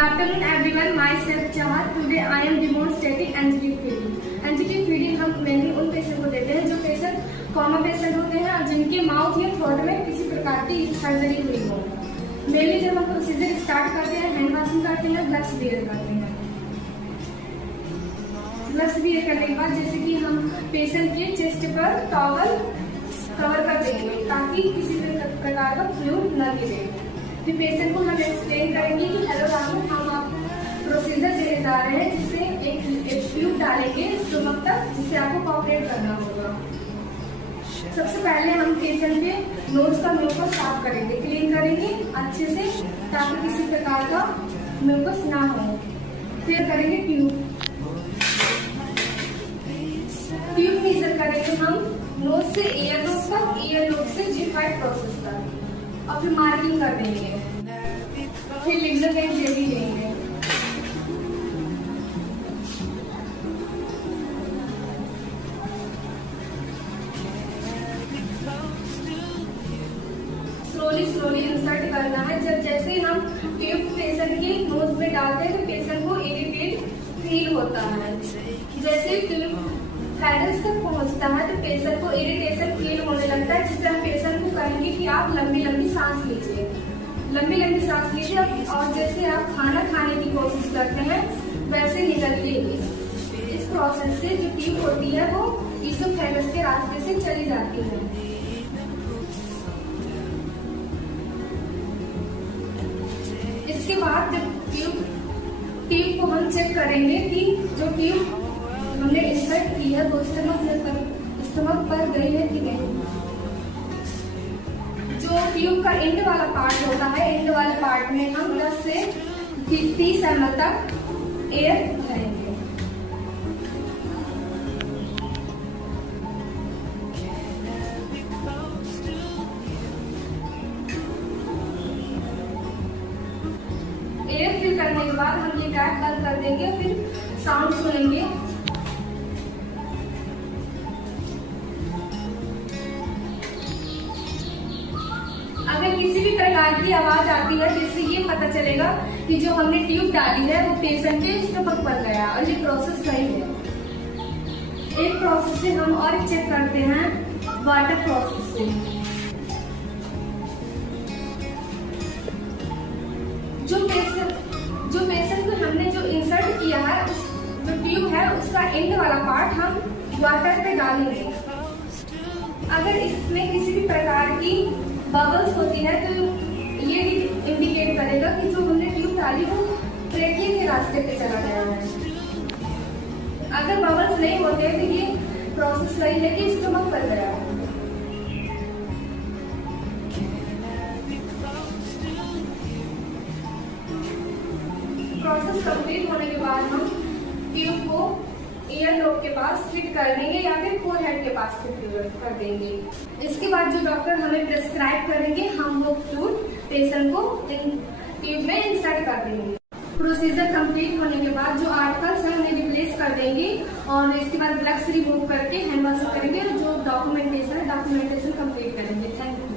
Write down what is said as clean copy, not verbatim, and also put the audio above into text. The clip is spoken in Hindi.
afternoon everyone, myself Chahat. Today I am demonstrating NGT feeding. NGT feeding हम मेनली उन पेशेंट को देते हैं जो पेशेंट कॉमन पेशेंट होते हैं और जिनके माउथ या थ्रोट में किसी प्रकार की सर्जरी हुई हो। मेनली जब हम प्रोसीजर स्टार्ट करते हैं, हैंड वॉशिंग करते हैं, ग्लव्स वियर करते हैं। ग्लव्स वियर करने के बाद जैसे कि हम पेशेंट के चेस्ट पर टॉवल कवर कर देंगे ताकि किसी प्रकार का फ्लूइड न गिरे। फिर पेशेंट को हम एक्सप्लेन करेंगे कि हेलो डॉक्टर, हम आपको प्रोसीजर देने जा रहे हैं जिससे एक ट्यूब डालेंगे स्टमक तक, जिससे आपको कॉपरेट करना होगा। सबसे पहले हम पेशेंट के नोज का म्यूकस साफ करेंगे, क्लीन करेंगे अच्छे से ताकि किसी प्रकार का म्यूकस ना हो। फिर करेंगे ट्यूब मेजर करेंगे हम नोज से ईयर लोब तक, ईयर लोब से G5 प्रोसेस तक, और फिर मार्किंग कर देंगे। फिर लिग्नल एंड जेली लेंगे। स्लोली इंसर्ट करना है। जब जैसे हम ट्यूब पेशेंट के नोज में डालते हैं तो पेशेंट को इरिटेट फील होता है। जैसे ट्यूब फाइनल्स तक पहुंचता है तो पेशेंट को इरिटेशन फील होने लगता है, जिससे हम पेशेंट को कहेंगे कि आप लंबी लंबी सांस लीजिए, और जैसे आप खाना खाने की कोशिश करते हैं वैसे निकलिए। इस प्रोसेस से जो ट्यूब होती है वो इसोफेगस के रास्ते से चली जाती है। इसके बाद जब ट्यूब को हम चेक करेंगे कि जो ट्यूब हमने इंसर्ट की है वो स्टमक पर गई है कि नहीं। जो ट्यूब का एंड वाला पार्ट होता है, एंड वाले पार्ट में हम 10 से 30 ml तक एयर भरेंगे। एयर फिल करने के बाद हम ये टैप बंद कर देंगे, फिर साउंड सुनेंगे। अगर किसी भी प्रकार की आवाज आती है जिससे ये पता चलेगा कि जो हमने ट्यूब डाली है वो पेशेंट के स्टमक पर गया और ये प्रोसेस सही है। एक प्रोसेस से हम और चेक करते हैं वाटर प्रोसेस से। जो पेशेंट को हमने जो इंसर्ट किया है, जो ट्यूब है उसका एंड वाला पार्ट हम वाटर पे डालेंगे। अगर इसमें किसी भी प्रकार की बबल्स होती है तो ये इंडिकेट करेगा कि जो हमने ट्यूब डाली वो ट्रेकिंग के रास्ते पे चला गया है। अगर बबल्स नहीं होते तो ये प्रोसेस सही है कि स्टमक पर गया है। प्रोसेस कंप्लीट होने के बाद हम ट्यूब को ईयर लोब के पास फिट कर देंगे या फिर फोरहेड के पास फिट कर देंगे। इसके बाद जो डॉक्टर हमें प्रेस्क्राइब करेंगे हम वो फ्लूइड पेशेंट को ट्यूब में इंसर्ट कर देंगे। प्रोसीजर कंप्लीट होने के बाद जो आर्टिकल्स हैं उन्हें रिप्लेस कर देंगे और इसके बाद ग्लव्स रिमूव करके हैंड वॉश करेंगे और जो डॉक्यूमेंटेशन कंप्लीट करेंगे। Thank you.